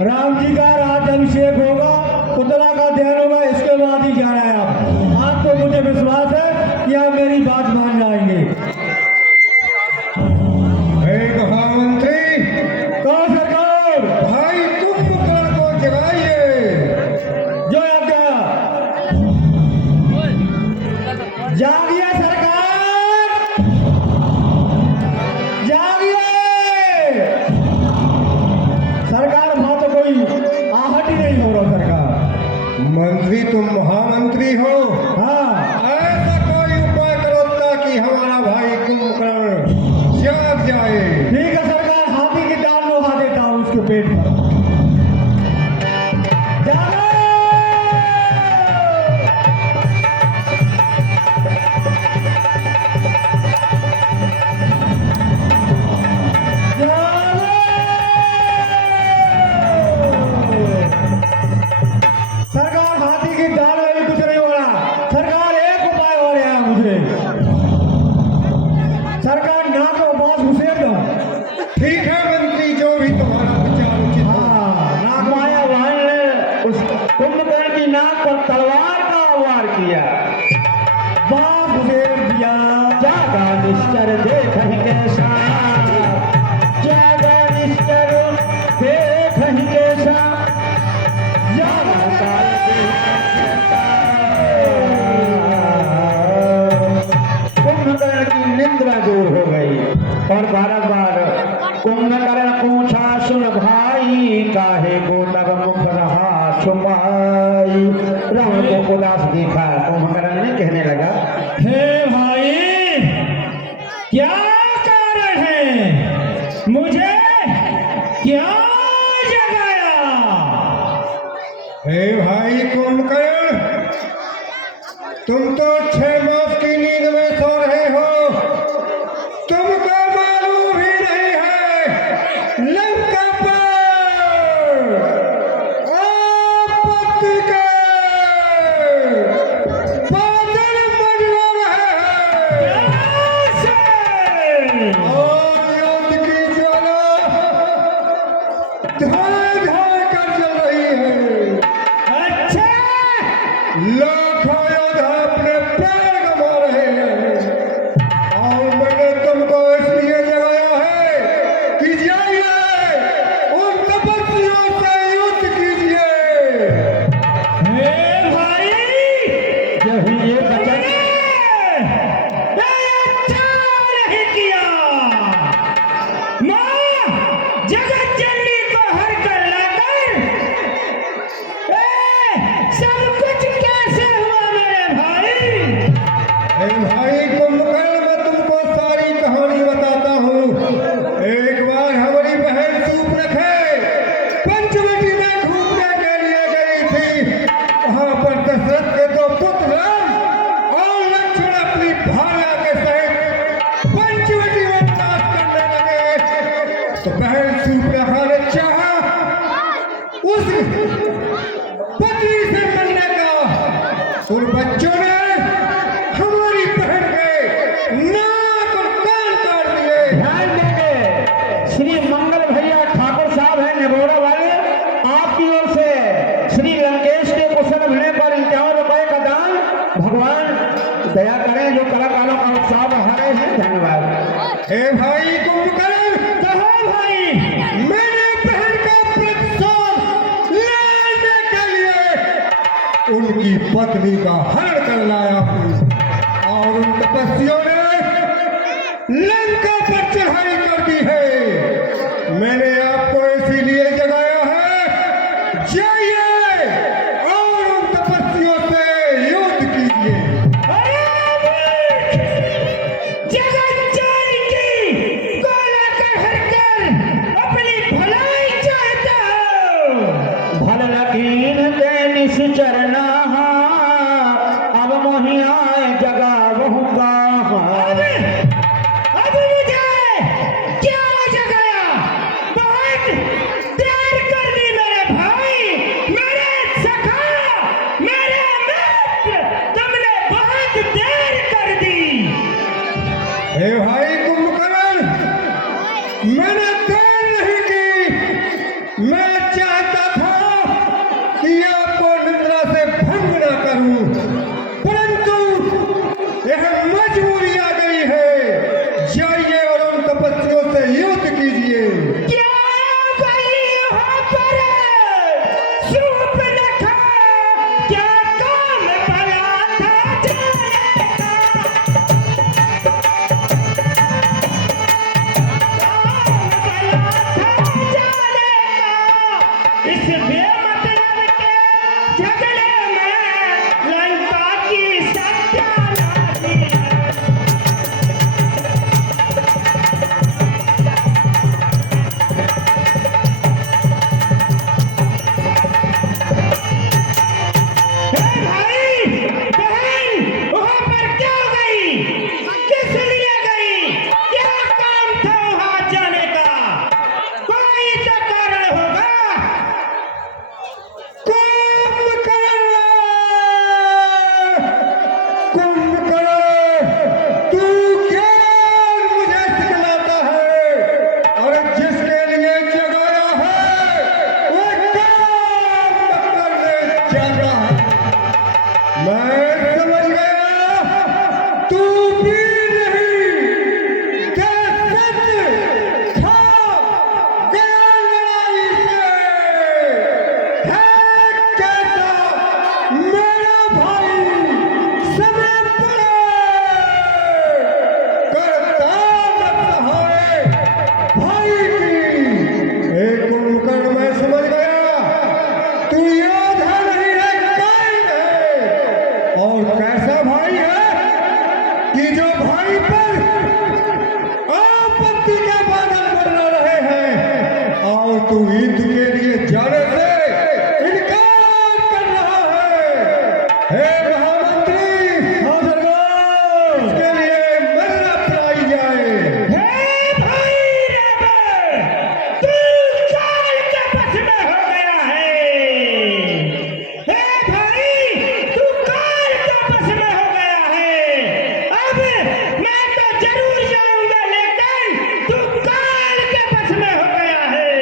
राम जी का राज अभिषेक होगा, पुतला का ध्यान होगा, इसके बाद ही जाना है आप। आज तो मुझे विश्वास है कि आप मेरी बात मान जाएंगे। महामंत्री कहो सरकार, भाई कुंभकर्ण को जगाइए। जो आज्ञा। जागिए सरकार, जागिए सरकार। वहां तो कोई आहट ही नहीं हो रहा सरकार। मंत्री तुम महामंत्री हो, हाँ ऐसा कोई उपाय करो ताकि हमारा भाई कुंभकर्ण जाग जाए। ठीक है सरकार, हाथी की डाल लोहा देता हूँ उसके पेट पर। जागो! जागो! सरकार हाथी की डाल में भी कुछ नहीं हो रहा। सरकार एक उपाय और है मुझे। सरकार नाक और बांस घुसेड़ दो। ठीक है मंत्री, जो भी तुम्हारा विचार उचित हो। हाँ, नाक माया वाहन ने उस कुंभकर्ण की नाक पर तलवार का वार किया, बांस घुसेड़ दिया। जागा निश्चर देखहि कैसा, जागा निश्चर देखहि कैसा, जागा काल कुंभकर्ण की निद्रा दूर हो गई और बारंबार कुंभकर्ण पूछा, सुन भाई काहे को तब मुख रहा छुपाई। रावण को उदास देखा, कुंभकर्ण ने कहने लगा, हे भाई क्या कारण है, मुझे क्या जगाया? हे भाई कुंभकर्ण, तुम तो 6 मास की नींद में सो रहे हो। तुमको मालूम ही नहीं है लंका पर आपत्ति के बादल मंडरा रहे हैं और युद्ध की ज्वाला धार धार कर चल रही है। अच्छा, लाखों योद्धा अपने प्राण गंवा रहे हैं और मैंने तुमको इसलिए जगाया है कि जाइए उन तपस्वियों से युद्ध कीजिए। हे भाई यही ये बचन अच्छा नहीं किया। मां जगत जननी को हर कर लाकर सब कुछ कैसे हुआ मेरे भाई? हे भाई कुंभकर्ण, मैं तुमको सारी कहानी बताता हूँ। एक बार हमारी बहन सूर्पनखा पंचवटी में घूमने के लिए गई थी। वहां पर दशरथ के 2 पुत्र राम और लक्ष्मण अपनी भार्या के सहित पंचवटी में निवास करने लगे। तो बहन सूर्पनखा ने चाहा उस पत्नी से मिलने का। उन बच्चों ने हमारी बहन के नाक और कान काट दिए। ध्यान देंगे, श्री मंगल भैया ठाकुर साहब हैं निगोड़ा वाले, आपकी ओर से श्री लंकेश के कुशल होने पर 51 रुपए का दान। भगवान दया करें, जो कलाकारों का उत्साह बढ़ा रहे हैं। धन्यवाद। हे भाई कुंभकर्ण, कहो भाई, मेरे बहन का प्रतिशोध लेने के लिए उनकी पत्नी का हरण कर लाया हूं और उन तपस्वियों ने लंका पर चढ़ाई कर दी है। मैंने आपको इसीलिए जगाया है, जाइए और उन तपस्वियों से युद्ध कीजिए। जगत जानकी को लाकर हर कर अपनी भलाई चाहता हो। भला की निश्चरना अब मोहिया जगा बहुगा। अब मुझे क्या जगाया? बहुत देर कर दी मेरे भाई, मेरे सखा, मेरे मित्र, तुमने बहुत देर कर दी। हे भाई कुंभकर्ण, मैंने देर नहीं की। मैं चाहता था कि आपको निद्रा से भंग न करूं, परंतु यह मजबूरी आ गई है। जाइए और उन तपस्वियों से युद्ध कीजिए। क्या भाई यहाँ पर सूर्पनखा, क्या काम भला था जाने का? इस बेमतलब के झगड़े में लंका की सत्यानाशी है। हे भाई बहन, वहां पर क्या गई? किस लिए गई? क्या काम था वहां जाने का? कोई तो कारण होगा। कुंभकर्ण, तू क्या मुझे सिखलाता है? और जिसके लिए जगाया है वो काम करने जाता है। मैं समझ गया, तू भी नहीं क्या सच खा गया लड़ाई से। है कैसा मेरा भाई समय पड़े करता मत सहाय भाई की। एक कुंभकर्ण, मैं समझ गया, तू योद्धा नहीं है, कायन है। और कैसा भाई है कि जो भाई पर आपत्ति के बादल बरना रहे हैं और तू युद्ध के लिए जाने से इनकार कर रहा है। हे महामंत्री, इसके लिए मरना कराई जाए। हे भाई रावण, तू काल के बस में हो गया है। हे भाई, तू काल के बस में हो गया है। अब मैं तो जरूर जाऊंगा, लेकिन तू काल के बस में हो गया है।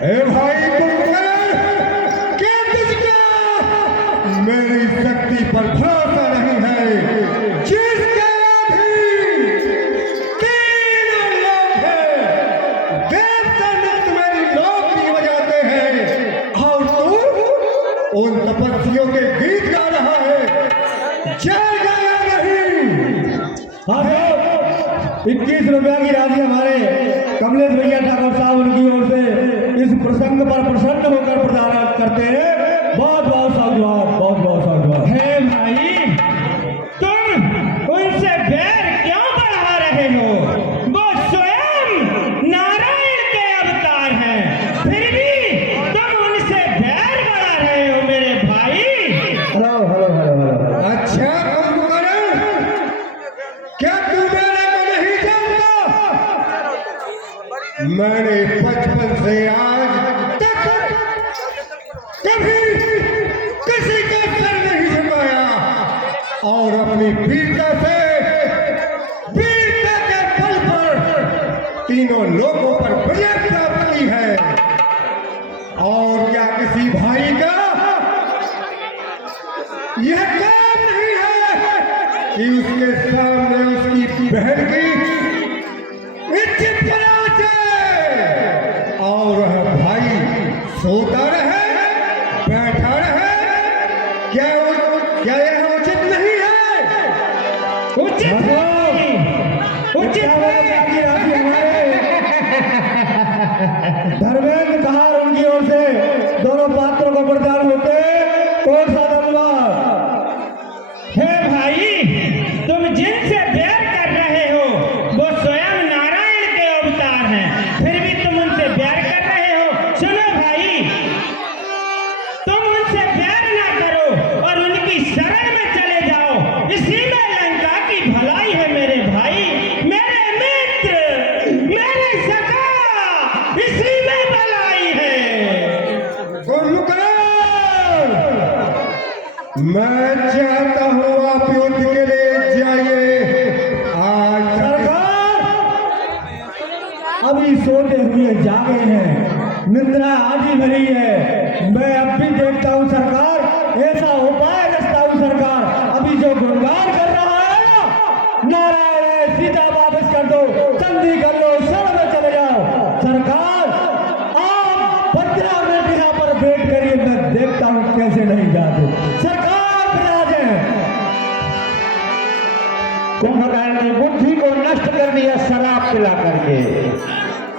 हे भाई कुंभकर्ण, क्या तुझको मेरी शक्ति पर भरोसा नहीं है? जिसके अधीन तीनों लोक हैं, देवता नित्य मेरी नौकरी बजाते हैं और तू उन तपस्वियों के गीत गा रहा है। जाएगा या नहीं? हाँ साहब, 21 रुपया की राशि हमारे कमलेश भैया ठाकुर साहब उनकी ओर से इस प्रसंग पर प्रसन्न होकर प्रदान करते हैं। बहुत बहुत साधुवाद, बहुत बहुत साधुवाद। हे भाई, तुम उनसे बैर क्यों बढ़ा रहे हो? वो स्वयं नारायण के अवतार हैं, फिर भी तुम उनसे बैर बढ़ा रहे हो मेरे भाई। Hello hello hello hello. अच्छा कुंभकर्ण, क्या तू मेरे को नहीं जानता? मैंने बचपन से आज तक कभी किसी का सर नहीं झुकाया और अपनी वीरता से, वीरता के बल पर तीनों लोगों पर विजय प्राप्त की है। और क्या किसी भाई का यह काम नहीं है कि उसके सामने उसकी बहन की इज्जत बना जाए और वह भाई सोता रहे, बैठा रहे? क्या यह उचित नहीं है? उचित नहीं, उचित नहीं। की राशि हमारे धर्मेंद्र कहार उनकी ओर से दोनों पात्रों को प्रदान होते हैं। कौन सा धन्यवाद। हे भाई, तुम जिनसे बैर कर रहे हो वो स्वयं नारायण के अवतार हैं, फिर भी तुम उनसे बैर कर रहे हो। सुनो भाई, तुम उनसे मैं चाहता हूँ आप युद्ध के लिए जाइए। आज सरकार अभी सोते हुए जागे हैं, निद्रा आधी भरी है। मैं अब भी देखता हूँ सरकार, ऐसा उपाय रचता हूँ सरकार। अभी जो गुणगान कर रहा है ना, नारायण है, सीता वापस कर दो, चंदी कर लो, शरण में चले जाओ। सरकार आप 15 मिनट यहाँ पर वेट करिए, मैं देखता हूँ कैसे नहीं जाते। सरकार विराज है। कुंभकर्ण ने बुद्धि को नष्ट कर दिया शराब पिला करके।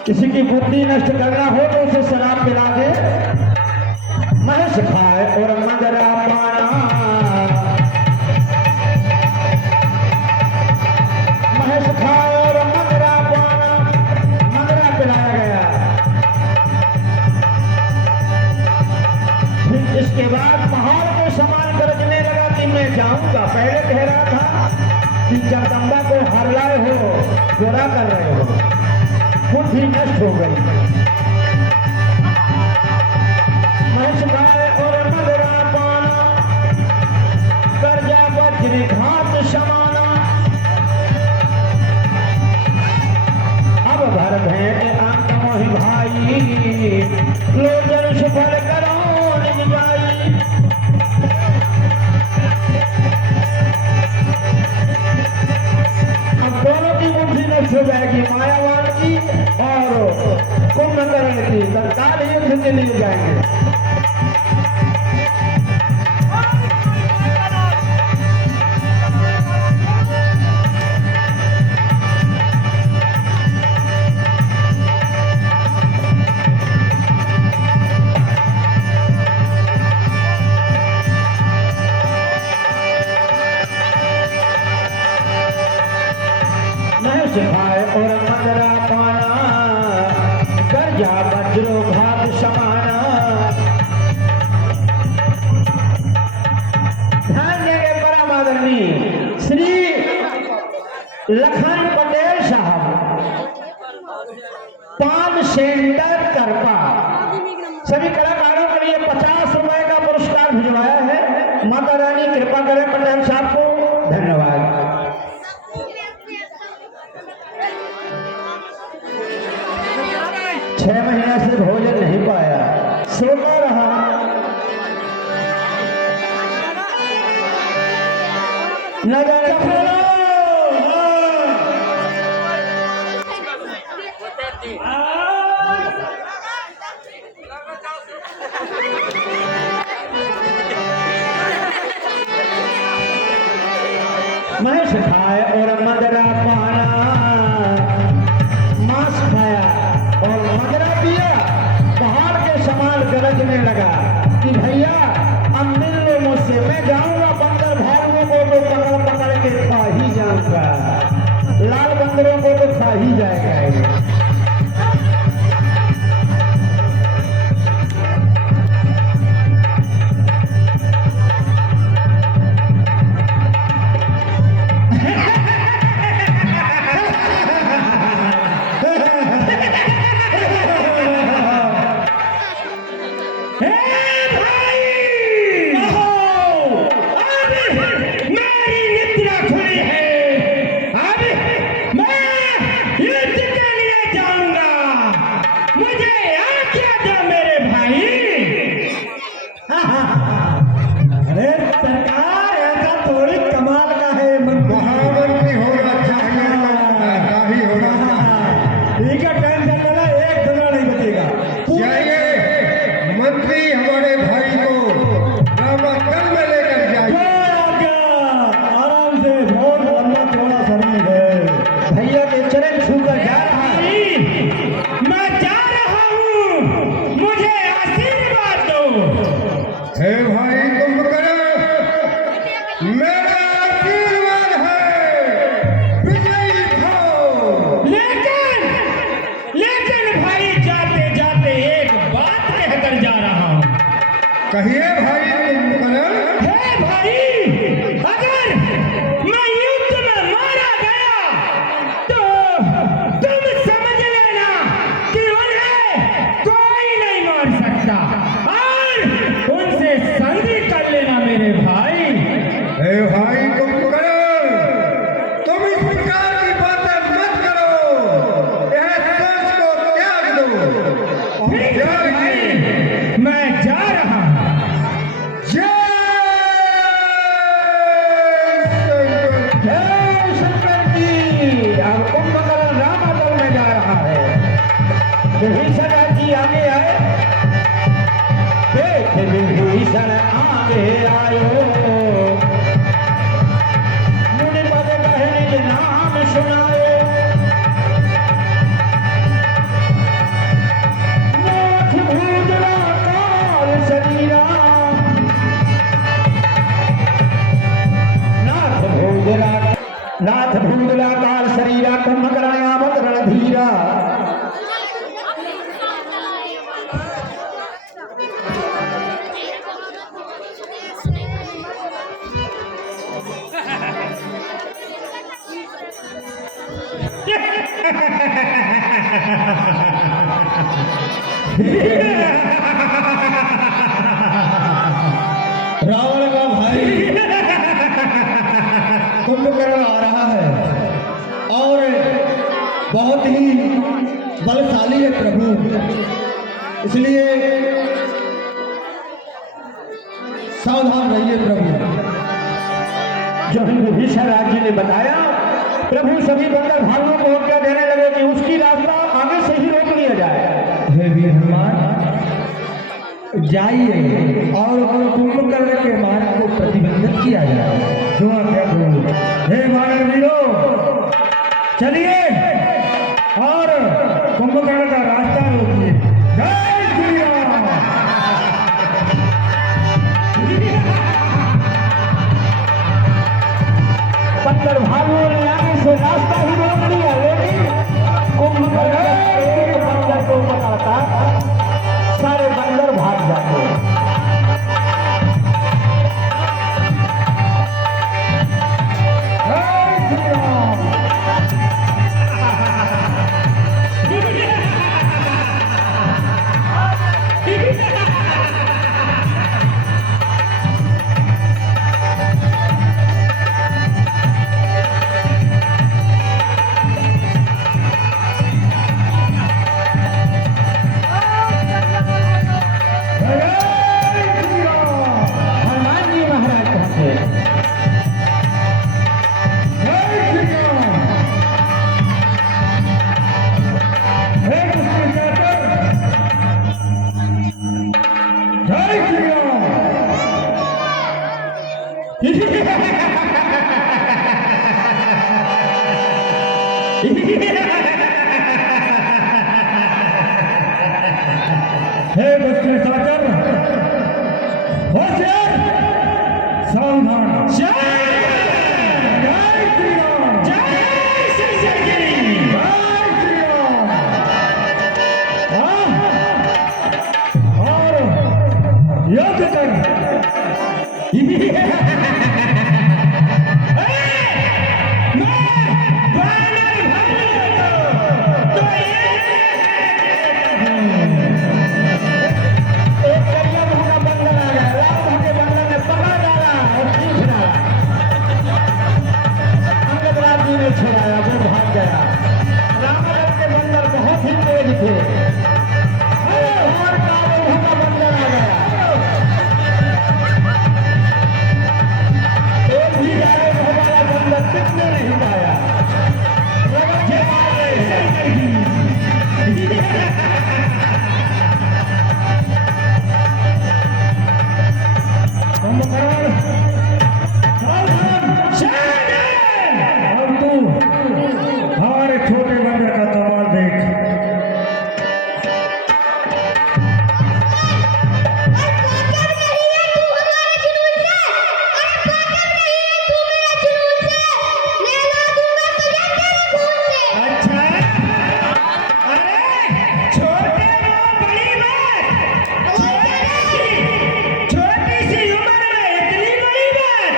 किसी की बुद्धि नष्ट करना हो तो उसे शराब पिला दे। महेश खाए और मदरा पाना, महेश खाए और मदरा पाना, मदरा पिलाया गया। फिर इसके बाद पहाड़ को संभाल कर रखने लगा कि मैं जाऊंगा। पहले कह रहा था कि जगदम्बा को हरलाए हो, गोरा कर रहे हो, बुद्धि नष्ट हो गई। महेश खाए और मदरा पाना, कर्जा वज्र घात समाना। अब भर भेंट अंत मोहि भाई, लोजन सुफल करो निज जाई। अब दोनों की बुद्धि नष्ट हो जाएगी, मायावान की और कुंभकर्ण की। तत्काल युद्ध के लिए जाएंगे। महेश खाए और मदरा पाना, कर्जा वज्रो घात समाना। ध्यान देंगे परम आदरणीय श्री लखन पटेल साहब, पान सेंटर करपा, सभी कलाकारों के लिए 50 रुपए का पुरस्कार भिजवाया है। माता रानी कृपा करें पटेल साहब को। धन्यवाद। 6 महीना से भोजन नहीं पाया, सोता रहा। न जाने महेश खाए और मदरा पाना, मांस खाया और मदरा पिया। पहाड़ के समान गरजने लगा कि भैया अब मिल लो मुझसे, मैं जाऊंगा बंदर भालुओं को तो पकड़ पकड़ के खा ही जाऊंगा, लाल बंदरों को तो खा ही जाएगा। कहिए भाई कुंभकर्ण। हे भाई, अगर मैं युद्ध में मारा गया तो तुम समझ लेना कि उन्हें कोई नहीं मार सकता और उनसे संधि कर लेना मेरे भाई। विभीषण आगे आयो मुनि पद कह निज नाम सुनाए नाथ भूजला काल शरीरा नाथ भूजला काल शरीरा कुंभ कराया मत रणधीरा रावण का भाई कुंभकर्ण आ रहा है और बहुत ही बलशाली है प्रभु, इसलिए सावधान रहिए प्रभु। जो विभीषण राज्य ने बताया प्रभु सभी बंदर भालुओं को क्या देने लगे कि उसकी रास्ता आगे से ही रोक लिया जाए। हे वीर हनुमान, जाइए और कुंभकर्ण के मार्ग को प्रतिबंधित किया जाए। जो आज्ञा प्रभु। हे मानव वीरों, चलिए और कुंभकर्ण का रास्ता रोकिए। जय श्री राम। बंदर भालुओं ने आगे से रास्ता ही रोक लिया, लेकिन कुंभकर्ण एक बंदर को बताता सारे बंदर भाग जाते। हे बस्ती सागर, होशियार, सावधान। जय श्री राम। जय श्री जयगिरी। जय श्री राम। और युद्ध कर। छुड़ाया वो भाग गया। रावण के बंदर बहुत ही तेज थे और काले का बंदर आ गया। एक भी गायब हमारा बंदर कितने नहीं पाया। हमारे छोटे बंदर का कमाल देख। अच्छा, अरे छोटे हो बड़ी बात, छोटी सी उम्र में इतनी बड़ी बात।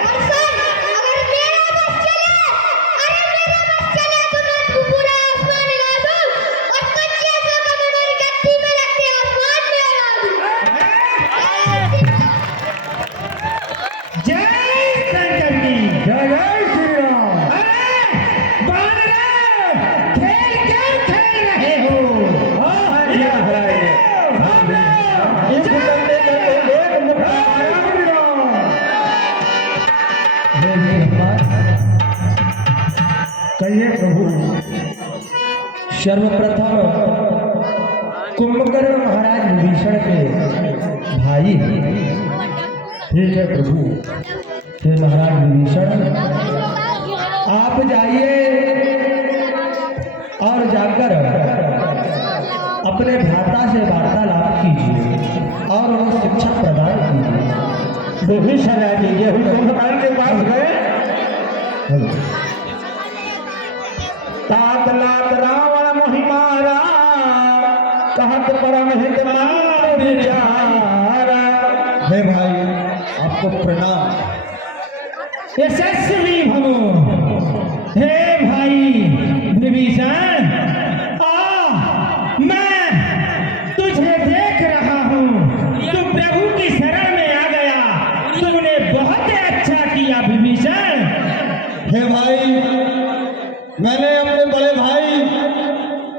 जय संजनी। जय जय श्री राम। अरे बानरा, खेल क्यों खेल रहे हो? कहिए प्रभु। सर्वप्रथम कुंभकर्ण महाराज विभीषण के भाई ठीक है प्रभु। हे महाराज विभीषण, आप जाइए और जाकर अपने भ्राता से वार्तालाप कीजिए और उन्हें शिक्षा प्रदान कीजिए। विभीषण कीजिए, हम कुंभकर्ण के पास गए। तात लात रावण महिमारा, कहत परम हित मान विचारा। हे भाई आपको प्रणाम। यशस्वी भवो। हे भाई विभीषण, मैं तुझे देख रहा हूँ, तू प्रभु की शरण में आ गया, तूने बहुत अच्छा किया विभीषण। हे भाई, मैंने अपने बड़े भाई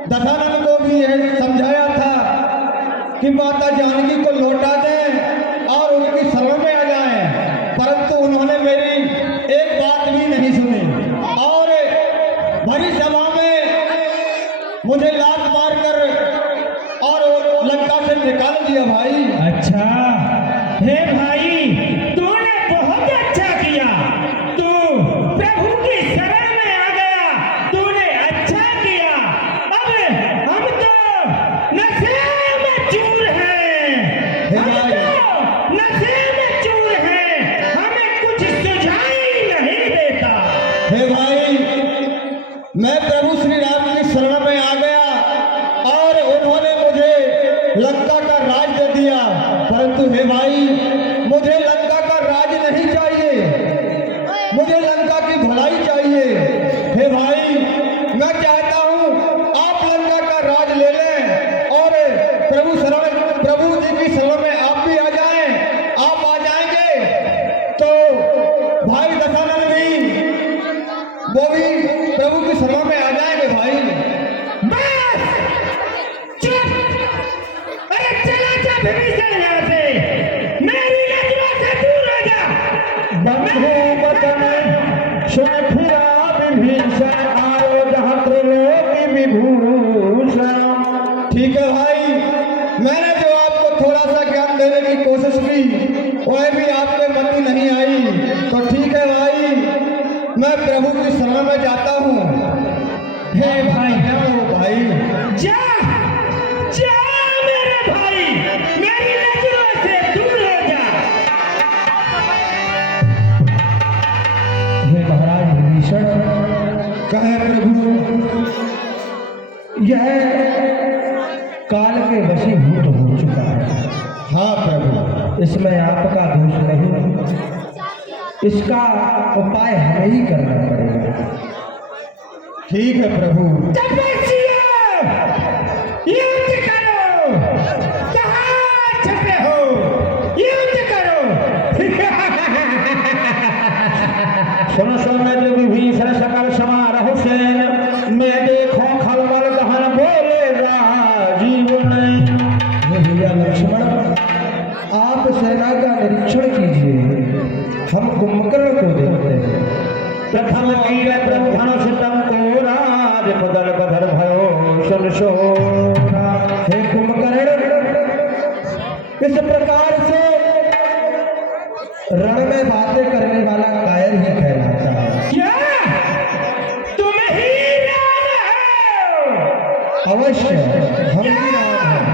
दशानन को भी यह समझाया था कि माता जानकी को लौटा दें और उनकी शरण में आ जाएं, परंतु उन्होंने मेरी एक बात भी नहीं सुनी और भरी सभा में मुझे लात मारकर और लंका से निकाल दिया भाई। अच्छा, हे भाई तूने बहुत अच्छा किया, तू प्रभु की शरण में आ गया, तूने अच्छा किया। अब हम तो नशे में चूर हैं, हम तो नशे में चूर हैं, हमें कुछ सुझाई नहीं देता। हे भाई, मैं प्रभु श्री राम की शरण में आ गया और उन्होंने मुझे लंका का राज दे दिया, परंतु हे भाई मुझे लंका का राज नहीं चाहिए, मुझे लंका की भलाई चाहिए। हे भाई, मैं चाहता हूँ आप लंका का राज ले लें और प्रभु जी की शरण में आप भी आ जाएं। आप आ जाएंगे तो भाई दशानन भी वो भी प्रभु की शरण में आ जाएंगे भाई। बस चुप, अरे चला जा विभीषण यहाँ से, मेरी नजरों से दूर हो जा। बंधु बचन सुन फिरा विभीषण, आयो जहाँ त्रिलोकी विभूषण। ठीक है भाई, मैंने जो आपको थोड़ा सा ज्ञान देने की कोशिश की वह भी आपके मन में नहीं आई, तो ठीक है भाई, मैं प्रभु की शरण में जाता हूँ। हे भाई, भाई जा जा मेरे भाई, मेरी नजरों से दूर हो जा। हे महाराज विभीषण, कहे प्रभु, यह काल के वशीभूत हो चुका है। हाँ प्रभु, इसमें आपका दोष नहीं, इसका उपाय हमें ही करना पड़ेगा। ठीक है प्रभु। तपस्या, युद्ध करो, कहाँ छपे हो, युद्ध करो। सुनो सुनो जो विभीषण सकल समारोह सेन, मैं देखो खलबल दहन बोले राजीव नहीं। भैया लक्ष्मण, आप सेना का निरीक्षण कीजिए, हम कुंभकर्ण को देखते हैं। प्रथम कीर धनुष को राज बदल बदल भयो सुन सोना। हे कुंभकर्ण, इस प्रकार से रण में बातें करने वाला कायर ही कहलाता है। क्या तुम ही राम हो? अवश्य हम भी राम हैं।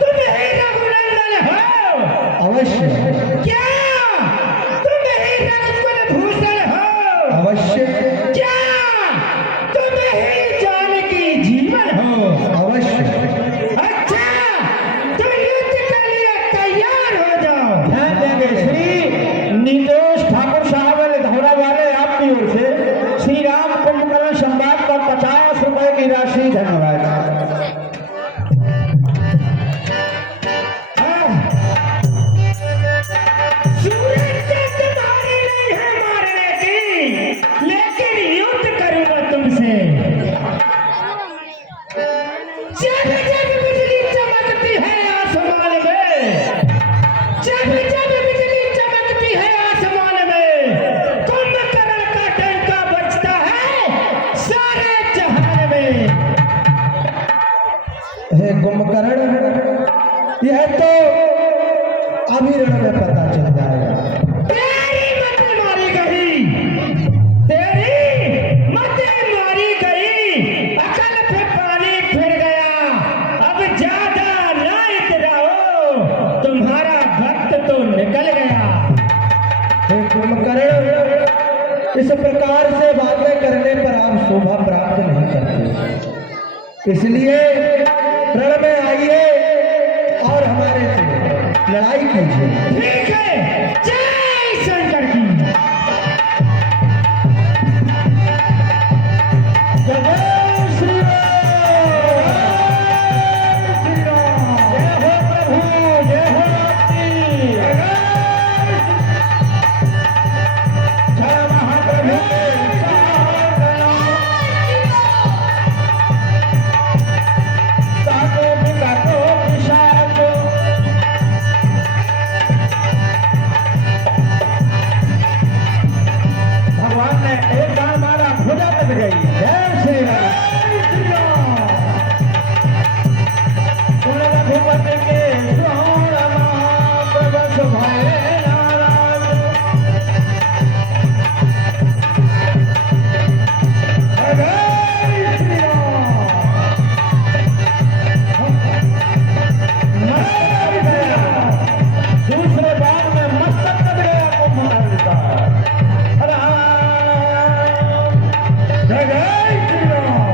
तुम ही रघुनंदन हो? अवश्य। क्या तुम ही रघुकुल भूषण हो? अवश्य। क्या तुम ही जानकी जीवन हो? अवश्य। अच्छा, तो युद्ध के लिए तैयार हो जाओ। ध्यान देंगे श्री निर्दोष ठाकुर साहब धौरा वाले आपकी ओर से श्री राम कुंभकर्ण संवाद पर 50 रुपए की राशि धन्यवाद। सूरज तुम्हारी नहीं है मारने की, लेकिन युद्ध करूंगा तुमसे। जब जब बिजली चमकती है आसमान में, जब जब बिजली चमकती है आसमान में, कुंभकर्ण का डंका बजता है सारे जहान में। हे कुंभकर्ण, यह तो अभी रण में पता चल जाएगा। तेरी मत मारी गई, तेरी मत मारी गई, अकल पे पानी फिर गया। अब ज्यादा ना इतराओ, तुम्हारा वक्त तो निकल गया। हे कुंभकर्ण, इस प्रकार से बातें करने पर आप शोभा प्राप्त नहीं करते, इसलिए रण में आइए और हमारे से लड़ाई कीजिए। ठीक है, जय शंकर की। जय श्री राम, जय हो प्रभु, जय हो रात्रि, जय महाप्रभु, सातो विकातो विषादो, भगवान ने एक बार मारा, भुजा कट गई। जय श्री राम, कुल रघुपति के श्रवण महाप्रभु भय नाराज। जय श्री राम, मस्तक गया, दूसरे बार में मस्तक कट गया कुंभकर्ण का। जय श्री राम,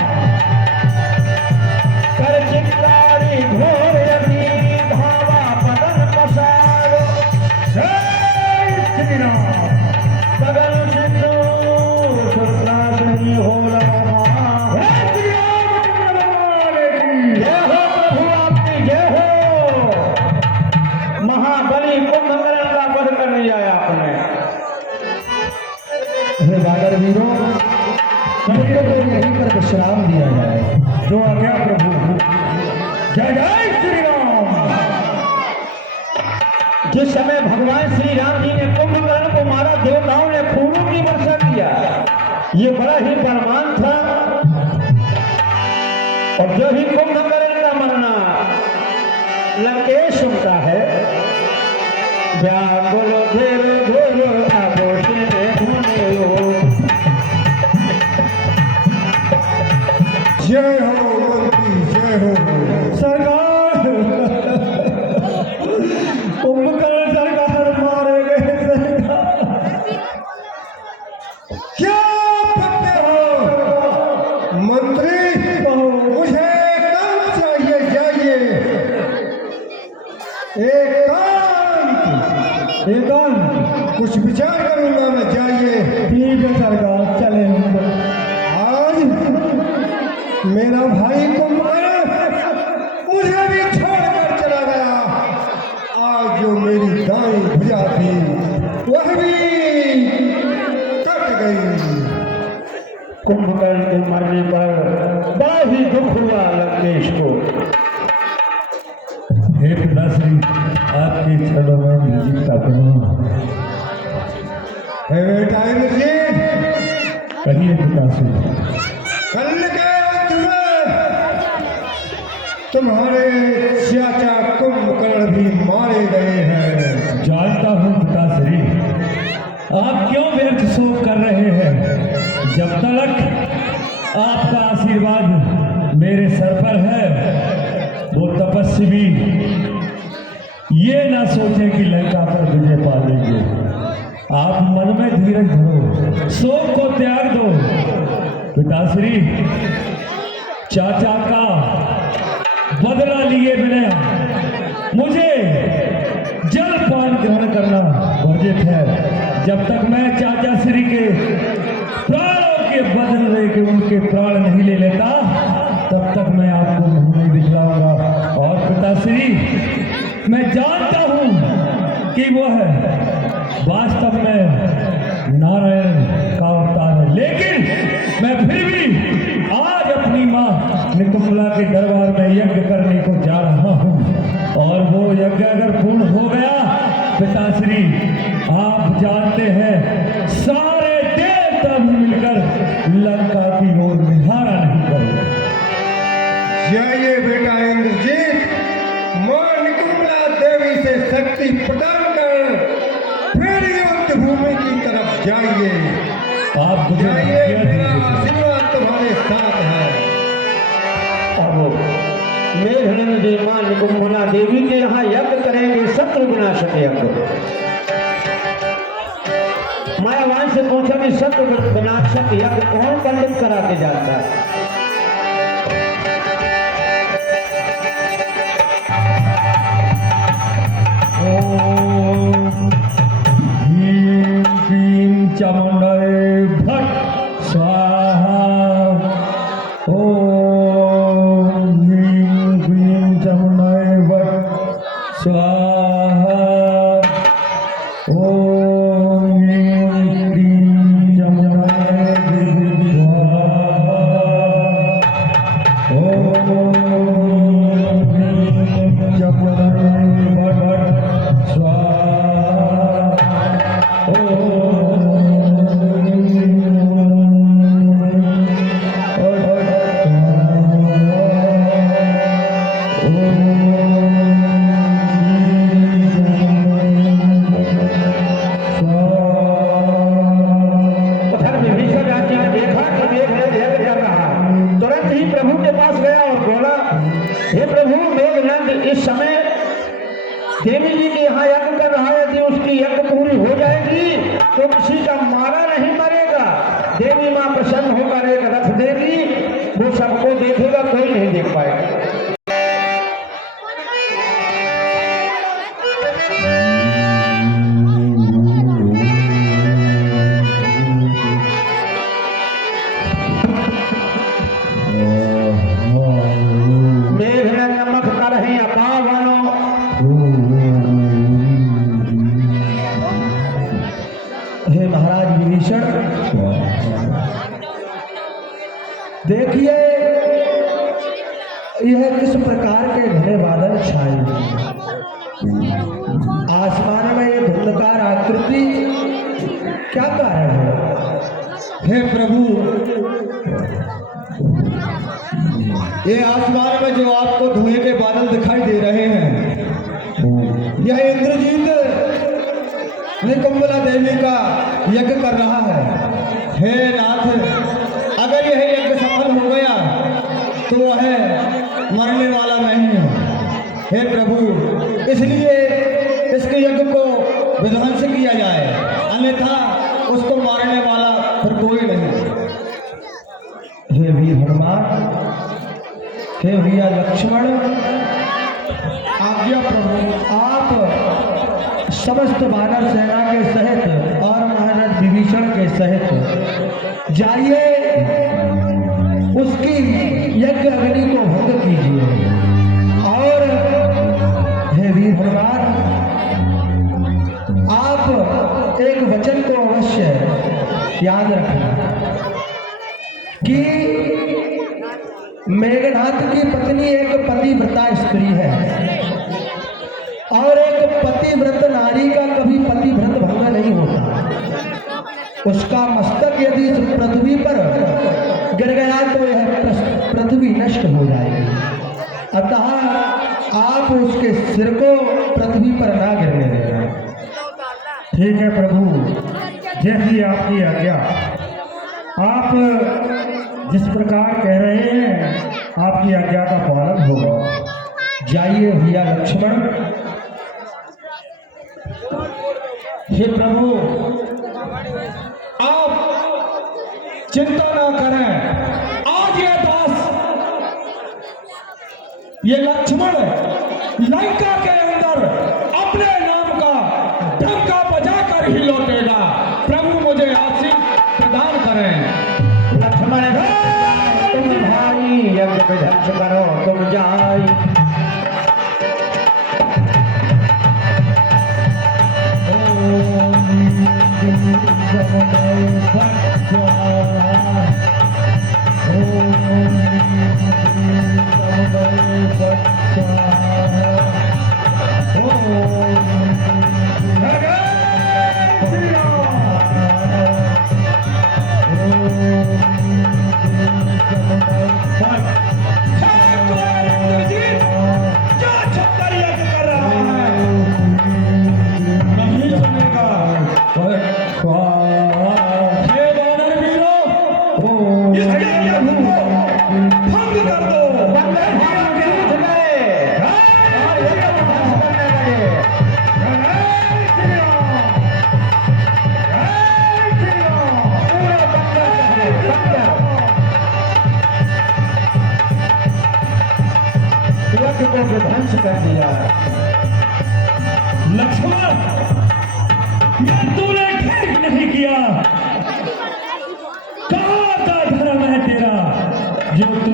कर चित्कारी घोर यदि धावा पदन पसारो। जय श्री राम, गगन सिंधु सुरनाशनी हो रहा। जय श्री राम, जय हो प्रभु, आपकी जय हो। महाबली कुंभकर्ण का वध कर लिया आपने। हे वानर वीरों, मुझको तो यहीं पर विश्राम दिया जाए। जो आज्ञा प्रभु। जय जय श्री राम। जिस समय भगवान श्री राम जी ने कुंभकर्ण को मारा, देवताओं ने फूलों की वर्षा किया। ये बड़ा ही बलवान था, और जो ही कुंभकर्ण का मरना लंकेश सुनता है, व्याकुल धीर धीर आगोश में घूमे हो। जय हो मंत्री, जय हो। सरकार, कुंभकर्ण सरकार मारे गए। सरकार, क्या करते हो मंत्री? मुझे काम चाहिए, जाइए। एकांत, कुछ विचार करूंगा मैं, जाइए। ठीक है सरकार, चले हम। आज मेरा भाई कुंभकर्ण मुझे भी छोड़कर चला गया। आज जो मेरी दाई भुजा थी वह भी कट गई। कुंभकर्ण के मरने पर बड़ा ही दुख हुआ लंकेश को। हे पिताश्री, आपके चरणों में निजी प्रार्थना। हे बेटा इंद्रजीत, कहिए पिताश्री। कल के अंत में तुम्हारे चाचा कुंभकर्ण भी मारे गए हैं। जानता हूँ पिताश्री, आप क्यों व्यर्थ शोक कर रहे हैं? जब तक आपका आशीर्वाद मेरे सर पर है, वो तपस्वी ये ना सोचे कि लंका पर विजय पा लेंगे। आप मन में धीरज धरो, शोक को त्याग दो। पिताश्री, चाचा का बदला लिए बिना मुझे जल पान ग्रहण करना वर्जित है। जब तक मैं चाचा श्री के प्राणों के बदले के उनके प्राण नहीं ले लेता, तब तक मैं आपको नहीं दिखलाऊंगा। और पिताश्री, मैं जानता हूं कि वह वास्तव में नारायण का अवतार है, लेकिन मैं फिर भी आज अपनी माँ निकुम्बला के दरबार में यज्ञ करने को जा रहा हूँ। और वो यज्ञ अगर पूर्ण हो गया, पिताश्री आप जानते हैं सारे देवता भी मिलकर लंका की ओर निहारा नहीं करेंगे। जाइए बेटा इंद्रजीत, मां निकुम्बला देवी से शक्ति प्रदान कर जाइए। आप मुझे जाइए, आज्ञा मेरा दीजिए। आशीर्वाद तुम्हारे साथ है। अब मेघनंद जी मां निकुंभना देवी के यहाँ यज्ञ करेंगे, शत्रु विनाशक यज्ञ। मायावान से पूछा कि शत्रु विनाशक यज्ञ कौन पंडित करा के जाता है? ओम ह्रीं क्लीं चामुंडाय फट् स्वाहा। ओम ह्रीं क्लीं चामुंडाय फट् स्वाहा। ओम ह्रीं क्लीं चामुंडाय स्वाहा। ओम ह्रीं चामुंडाय फट् स्वाहा। उधर विभीषण राज्य ने देखा कि मेघनाद यज्ञ कर रहा है। तुरंत ही प्रभु के पास गया और बोला, हे प्रभु, मेघनाद इस समय देवी जी के यहाँ यज्ञ कर रहा है। यदि उसकी यज्ञ पूरी हो जाएगी तो किसी का मारा नहीं मरेगा। देवी माँ प्रसन्न होकर एक रथ देगी, वो सबको देखेगा, कोई नहीं देख पाएगा। मेघनाद नमक कर हैं अपावनो। हे महाराज विभीषण, देखिए यह किस प्रकार के घने बादल छाए हुए हैं। आसमान में ये धुंधकार आकृति क्या कारण है? हे प्रभु, ये आसमान में जो आपको धुएं के बादल दिखाई दे रहे हैं, यह इंद्रजीत निकुंभला देवी का यज्ञ कर रहा है। हे नाथ, अगर यह यज्ञ सफल हो गया तो वह मरने वाला नहीं है। हे प्रभु, इसलिए इसके यज्ञ को विध्वंस किया जाए, अन्यथा उसको मारने वाला फिर कोई नहीं। हे वीर हनुमान, हे भैया लक्ष्मण, आज्ञा प्रभु। आप समस्त वानर सेना के सहित और महाराज विभीषण के सहित जाइए, उसकी यज्ञ अग्नि को भंग कीजिए। और हे वीर हनुमान, आप एक वचन को अवश्य याद रखना कि मेघनाथ की पत्नी एक पतिव्रता स्त्री है और एक पतिव्रत नारी का कभी पतिव्रत भंग नहीं होता। उसका मस्तक यदि इस पृथ्वी पर गिर गया तो यह पृथ्वी नष्ट हो जाएगी। अतः आप उसके सिर को पृथ्वी पर ना गिरने देना। ठीक है प्रभु, जैसी आपकी आज्ञा। आप जिस प्रकार कह रहे हैं, आपकी आज्ञा का पालन होगा। जाइए भैया लक्ष्मण। हे प्रभु, आप चिंता ना करें। आज ये दास, ये लक्ष्मण लंका के अंदर अपने नाम का डंका बजाकर ही लौटेगा। प्रभु मुझे आशीष प्रदान करें। लक्ष्मण तुम भाई यज्ञ विध्वंस करो, तुम जाई।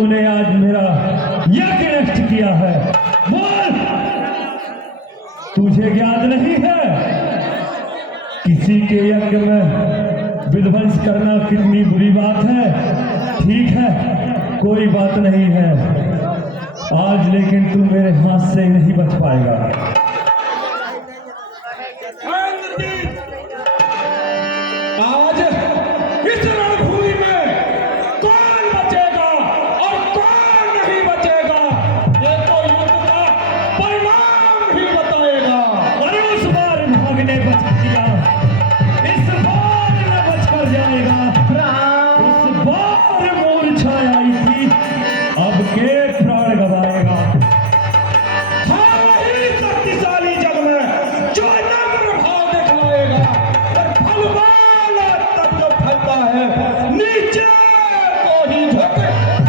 तूने आज मेरा यज्ञ नष्ट किया है? बोल, तुझे याद नहीं है किसी के यज्ञ में विध्वंस करना कितनी बुरी बात है? ठीक है, कोई बात नहीं है आज, लेकिन तू मेरे हाथ से नहीं बच पाएगा। आज इस रणभूमि में कौन बचेगा और कौन नहीं बचेगा, ये तो युद्ध का परिणाम ही बताएगा। अरे उस बार भाग ने बच किया, इस बार न बच कर जाएगा। उस बार मूर्छा आई थी, अब के प्राण गवाएगा। हाँ, वही शक्तिशाली जग में जो नम्र भाव दिखलाएगा और फलवान तब जो फलता है नीचे को ही झुक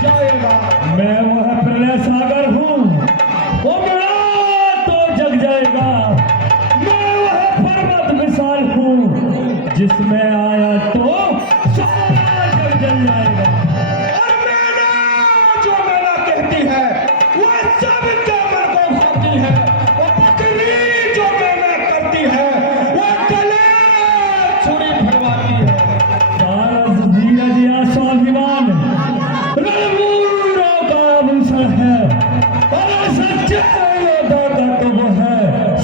जाएगा। मैं वह प्रलय सागर हूँ, उमड़ा तो जग जाएगा। मैं वह पर्वत विशाल हूँ, जिसमें आया तो सारा जग जल जाएगा। और मैना जो मैना कहती है वह सबके मन को भाती है, और बकरी जो मैना करती है वह गले छुरी भरवाती है। सारस धीरज या स्वाभिमान रणवीरों का आभूषण है, और सच्चे योद्धा का तो वो है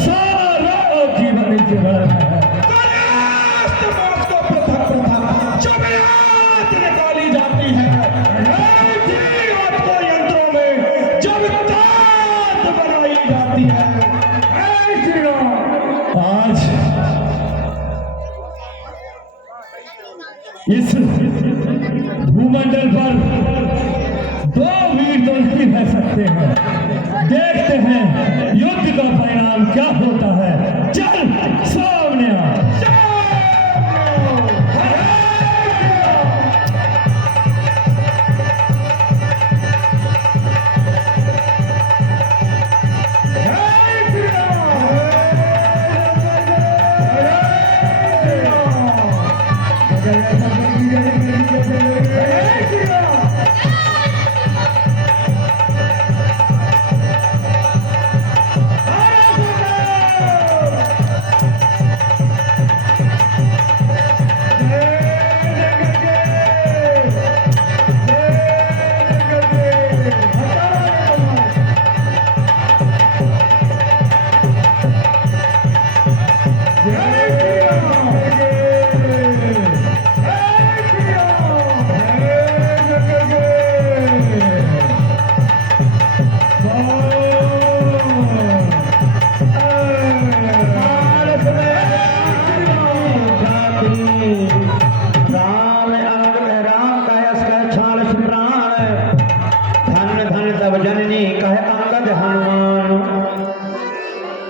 सारा जीवन जीवन है। करेस्त मांस को पृथक पृथक चबयात निकाली जाती है। जीवत को यंत्रों में जब तात बनाई जाती है। ऐ श्री राम, आज इस भूमंडल पर दो वीर तो नहीं रह सकते हैं। देखते हैं युद्ध का परिणाम क्या होता है। चल सामने आ।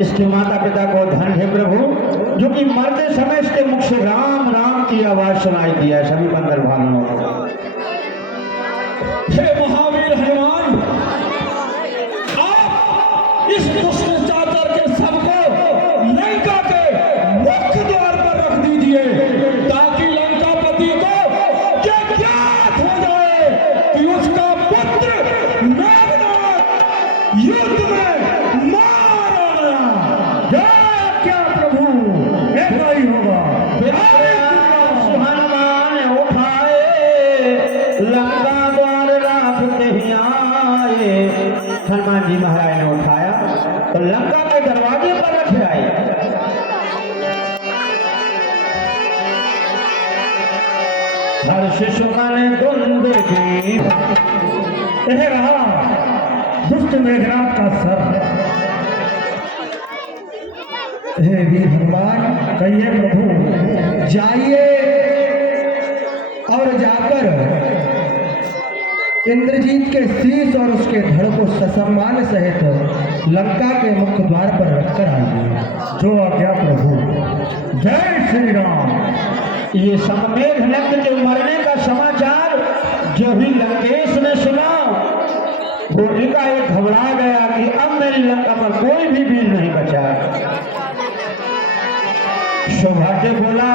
इसके माता पिता को धन है प्रभु, जो कि मरते समय इसके मुख से राम राम की आवाज सुनाई दिया है सभी बंदर भाइयों को। हे महावीर हनुमान, आप इस दुष्ट चाकर के सबको लंका के मुख्य द्वार पर रख दीजिए, ताकि लंकापति को ये ज्ञात हो जाए कि उसका पुत्र मेघनाद युद्ध में मारा गया। क्या प्रभु, ऐसा ही होगा। हनुमान उठाए लंका द्वार राखते ही आए। हनुमान जी महाराज ने उठाया तो लंका के दरवाजे पर रखे आए। हर शिशु ने धुन देखी, यह रहा दुष्ट मेघनाद का सर। हे वीर हनुमान, कहिए प्रभु। जाइए और जाकर इंद्रजीत के शीश और उसके धड़ को ससम्मान सहित लंका के मुख्य द्वार पर रखकर आइए। जो आज्ञा प्रभु। जय श्री राम। ये सममेघ नंद के मरने का समाचार जो भी लंकेश ने सुना, वो एकाएक घबरा गया कि अब मेरी लंका पर कोई भी वीर नहीं बचा। सौभाग्य बोला